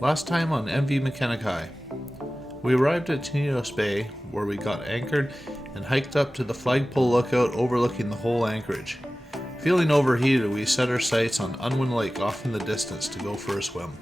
Last time on MV Makena Kai. We arrived at Tenedos Bay, where we got anchored and hiked up to the flagpole lookout overlooking the whole anchorage. Feeling overheated, we set our sights on Unwin Lake off in the distance to go for a swim.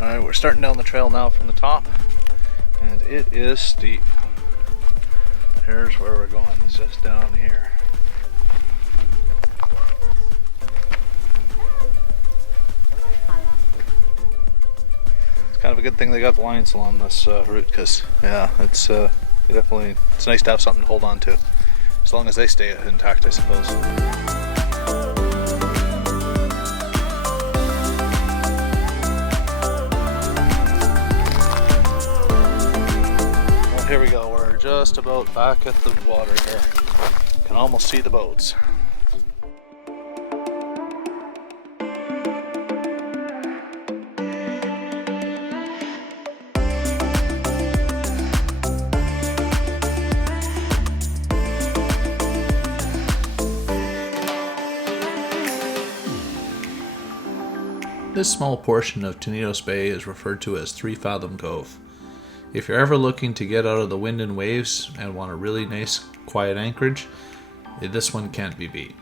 Alright, we're starting down the trail now from the top, and it is steep. Here's where we're going, it's just down here. It's kind of a good thing they got the lines along this route, because yeah, it's nice to have something to hold on to, as long as they stay intact, I suppose. Here we go, we're just about back at the water here. Can almost see the boats. This small portion of Tenedos Bay is referred to as 3 Fathom Cove. If you're ever looking to get out of the wind and waves and want a really nice, quiet anchorage, this one can't be beat.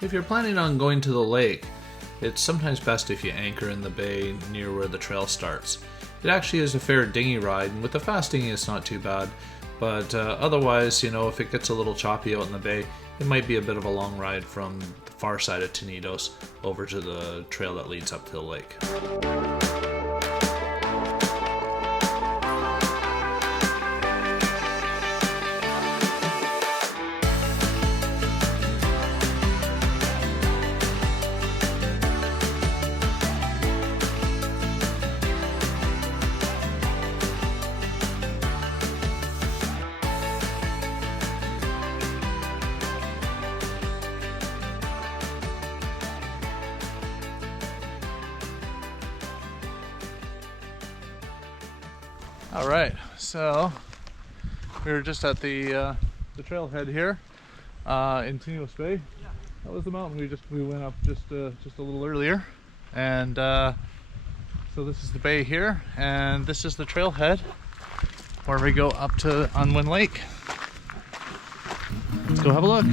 If you're planning on going to the lake, it's sometimes best if you anchor in the bay near where the trail starts. It actually is a fair dinghy ride, and with the fast dinghy it's not too bad, but otherwise, you know, if it gets a little choppy out in the bay, it might be a bit of a long ride from the far side of Tenedos over to the trail that leads up to the lake. Alright, so we were just at the trailhead here in Tenedos Bay. That was the mountain we went up just a little earlier, and so this is the bay here, and this is the trailhead where we go up to Unwin Lake. Let's go have a look.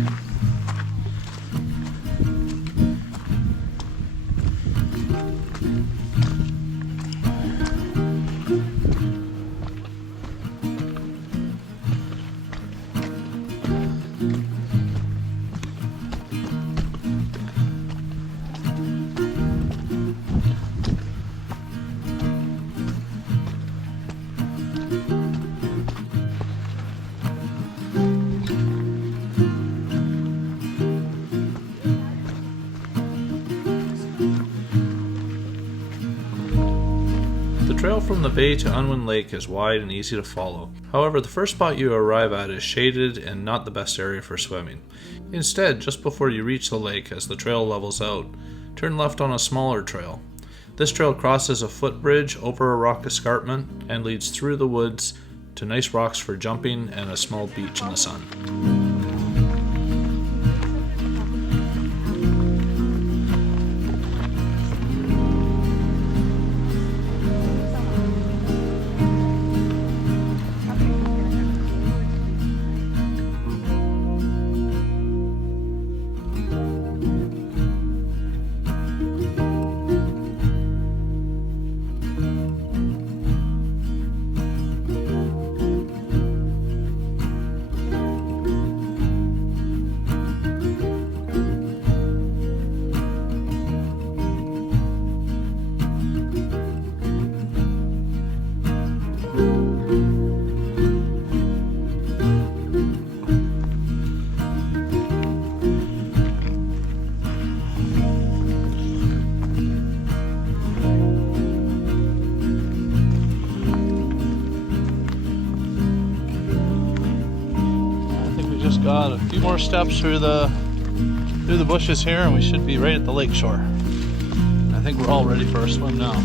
trail from the bay to Unwin Lake is wide and easy to follow. However, the first spot you arrive at is shaded and not the best area for swimming. Instead, just before you reach the lake, as the trail levels out, turn left on a smaller trail. This trail crosses a footbridge over a rock escarpment and leads through the woods to nice rocks for jumping and a small beach in the sun. Got a few more steps through the bushes here and we should be right at the lake shore. I think we're all ready for a swim now.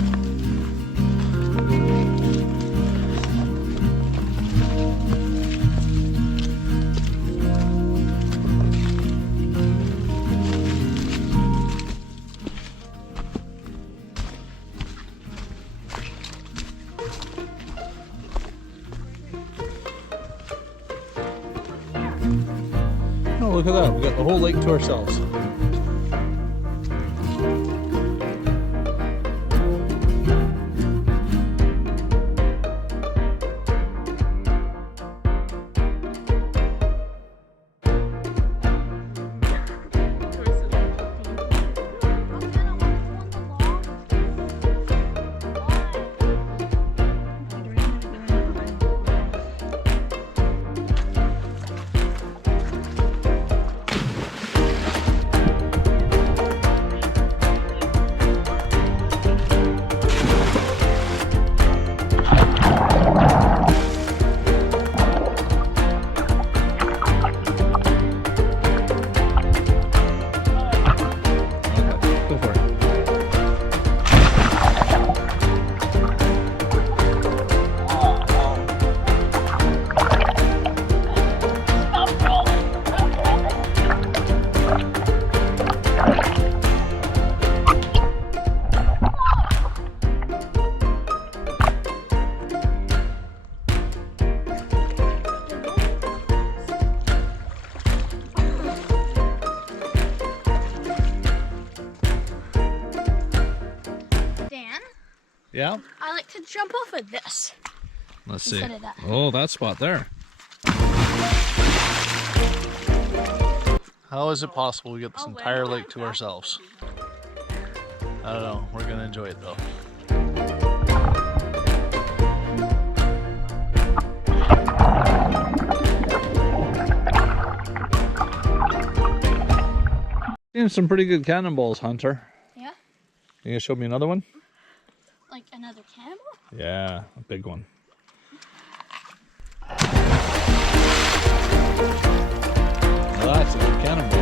Oh, look at that. We got the whole lake to ourselves. Yeah? I like to jump off of this. Let's see. Of that. Oh, that spot there. How is it possible we get this entire lake to ourselves? I don't know. We're gonna enjoy it though. Seeing some pretty good cannonballs, Hunter. Yeah? You gonna show me another one? Like another cannonball? Yeah, a big one. Well, that's a good cannonball.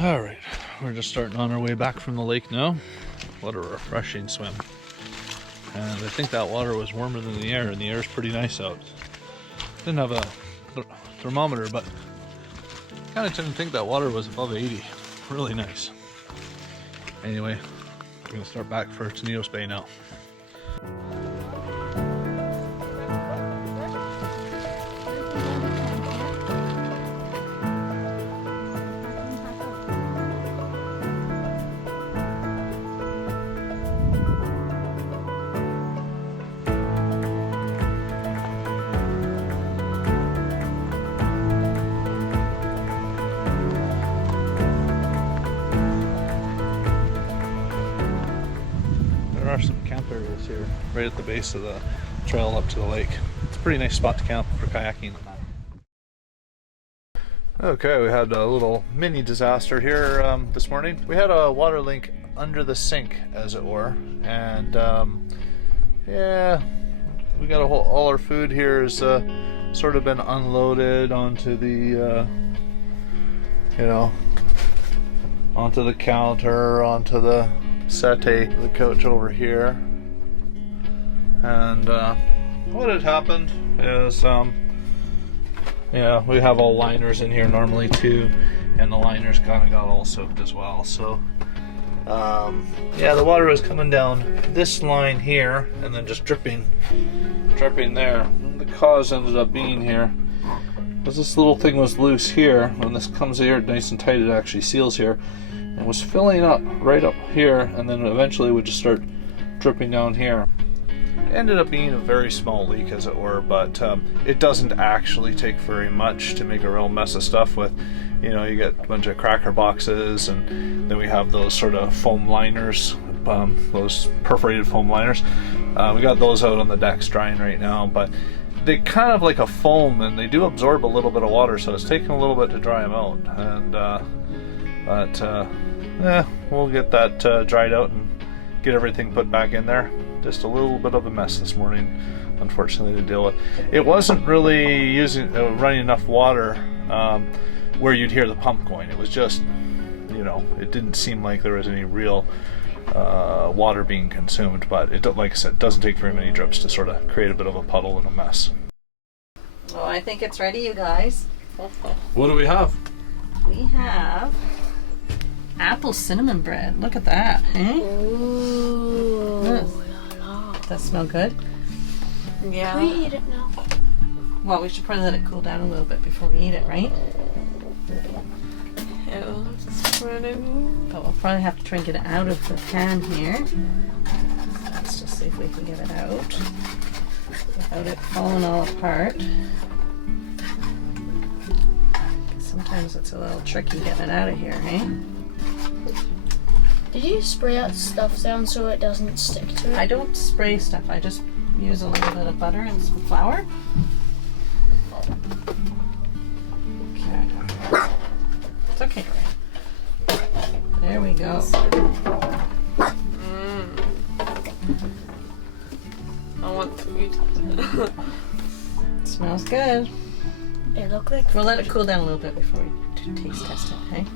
Alright, we're just starting on our way back from the lake now. What a refreshing swim. And I think that water was warmer than the air, and the air is pretty nice out. Didn't have a thermometer, but kind of didn't think that water was above 80. Really nice. Anyway, we're going to start back for Tenedos Bay now. here, right at the base of the trail up to the lake. It's a pretty nice spot to camp for kayaking. Okay, we had a little mini disaster here this morning. We had a water leak under the sink, as it were, and yeah, we got all our food here has sort of been unloaded onto the onto the counter, onto the settee, the couch over here. And what had happened is we have all liners in here normally too, and the liners kind of got all soaked as well. So the water was coming down this line here and then just dripping there. And the cause ended up being here because this little thing was loose here. When this comes here nice and tight, it actually seals here, and was filling up right up here, and then eventually would just start dripping down here. It ended up being a very small leak, as it were, but it doesn't actually take very much to make a real mess of stuff with. You get a bunch of cracker boxes, and then we have those sort of foam liners, those perforated foam liners. We got those out on the decks drying right now, but they kind of like a foam, and they do absorb a little bit of water, so it's taking a little bit to dry them out. And we'll get that dried out and get everything put back in there. Just a little bit of a mess this morning, unfortunately, to deal with. It wasn't really running enough water where you'd hear the pump going. It was just, it didn't seem like there was any real water being consumed, but it, like I said, it doesn't take very many drips to sort of create a bit of a puddle and a mess. Well, I think it's ready, you guys. What do we have? We have apple cinnamon bread. Look at that. Eh? Ooh. Does that smell good? Yeah. Can we eat it now? Well, we should probably let it cool down a little bit before we eat it, right? But we'll probably have to try and get it out of the pan here. Let's just see if we can get it out without it falling all apart. Sometimes it's a little tricky getting it out of here, eh? Did you spray that stuff down so it doesn't stick to it? I don't spray stuff. I just use a little bit of butter and some flour. Okay. It's okay. There we go. I want food. Smells good. It looked like We'll let it cool down a little bit before we taste test it, hey?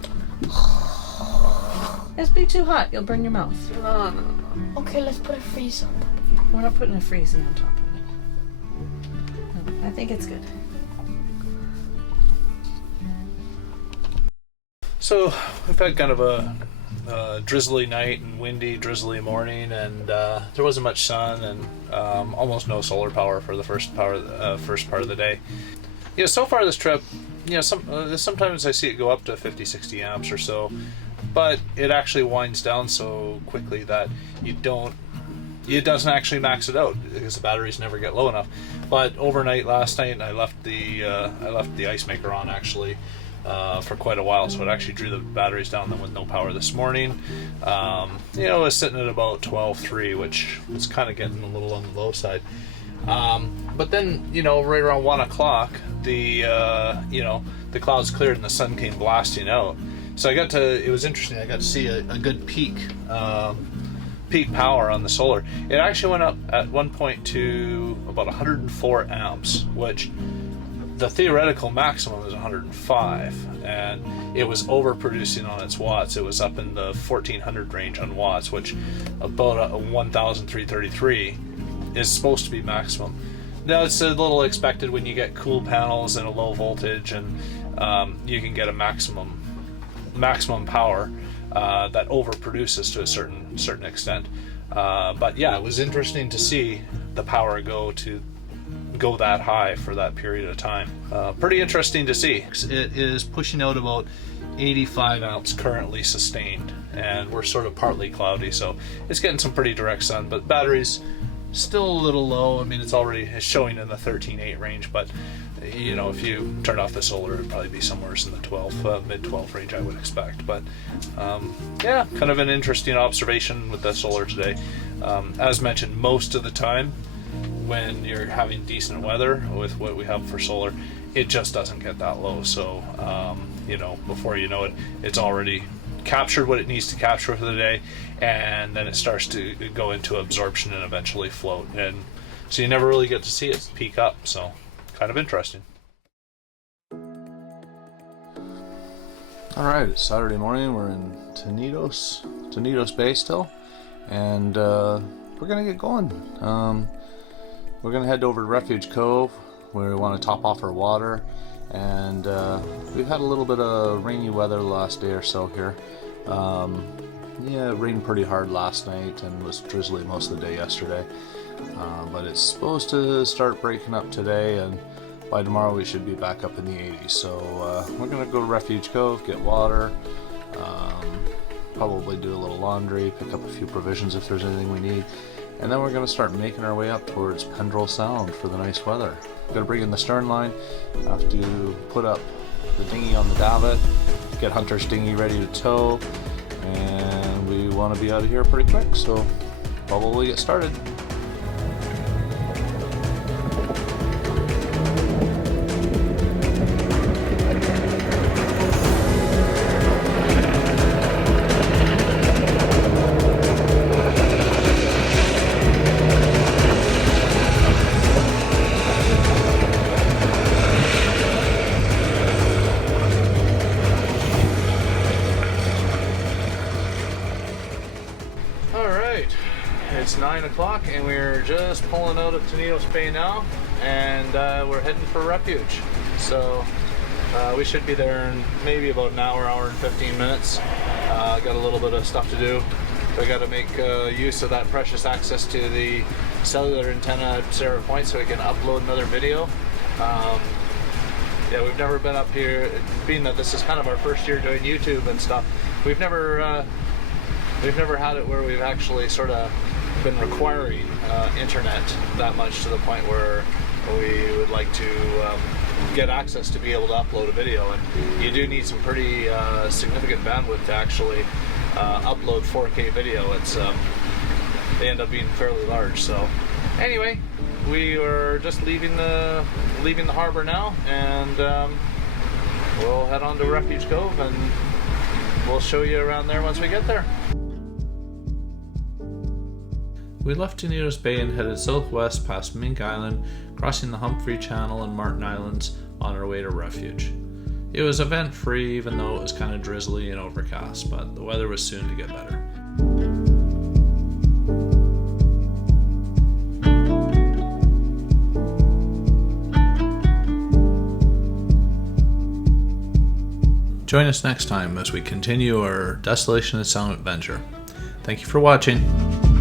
It's be too hot. You'll burn your mouth. No. Okay, let's put a freeze on. We're not putting a freezy on top of it. No, I think it's good. So we've had kind of a drizzly night and windy, drizzly morning, and there wasn't much sun and almost no solar power for the first part of the day. So far this trip, sometimes I see it go up to 50-60 amps or so, but it actually winds down so quickly that it doesn't actually max it out because the batteries never get low enough. But overnight last night I left the ice maker on actually for quite a while, so it actually drew the batteries down. Then with no power this morning, it was sitting at about 12.3, which was kind of getting a little on the low side. But then, right around 1 o'clock, the clouds cleared and the sun came blasting out. So it was interesting, I got to see a good peak power on the solar. It actually went up at one point to about 104 amps, which the theoretical maximum is 105, and it was overproducing on its watts. It was up in the 1400 range on watts, which about a 1333 is supposed to be maximum. Now it's a little expected when you get cool panels and a low voltage, and you can get a maximum power that overproduces to a certain extent. But yeah, it was interesting to see the power go that high for that period of time. Pretty interesting to see. It is pushing out about 85 amps currently sustained, and we're sort of partly cloudy, so it's getting some pretty direct sun, but batteries still a little low. I mean, it's showing in the 13.8 range, but if you turn off the solar, it'd probably be somewhere in the mid 12 range, I would expect. But yeah, kind of an interesting observation with the solar today. As mentioned, most of the time when you're having decent weather with what we have for solar, it just doesn't get that low. So you know, before you know it, it's already captured what it needs to capture for the day, and then it starts to go into absorption and eventually float, and so you never really get to see it peak up. So kind of interesting. All right, it's Saturday morning. We're in Tenedos Bay still, and we're gonna get going. We're gonna head over to Refuge Cove where we want to top off our water, and we've had a little bit of rainy weather the last day or so here. Yeah, it rained pretty hard last night and was drizzly most of the day yesterday, but it's supposed to start breaking up today, and by tomorrow we should be back up in the 80s. So we're gonna go to Refuge Cove, get water, probably do a little laundry, pick up a few provisions if there's anything we need, and then we're gonna start making our way up towards Pendrell Sound for the nice weather. Gotta bring in the stern line, have to put up the dinghy on the davit, get Hunter's dinghy ready to tow, and we want to be out of here pretty quick, so probably get started. It's 9 o'clock and we're just pulling out of Tenedos Bay now, and we're heading for Refuge. So we should be there in maybe about an hour and 15 minutes. Got a little bit of stuff to do. We got to make use of that precious access to the cellular antenna at Sarah Point so we can upload another video. Yeah, we've never been up here, being that this is kind of our first year doing YouTube and stuff. We've never had it where we've actually sort of been requiring internet that much to the point where we would like to get access to be able to upload a video, and you do need some pretty significant bandwidth to actually upload 4K video. It's they end up being fairly large. So anyway, we are just leaving the harbor now, and we'll head on to Refuge Cove and we'll show you around there once we get there. We left Tenedos Bay and headed southwest past Mink Island, crossing the Humphrey Channel and Martin Islands on our way to Refuge. It was event-free, even though it was kind of drizzly and overcast, but the weather was soon to get better. Join us next time as we continue our Desolation and Sound adventure. Thank you for watching.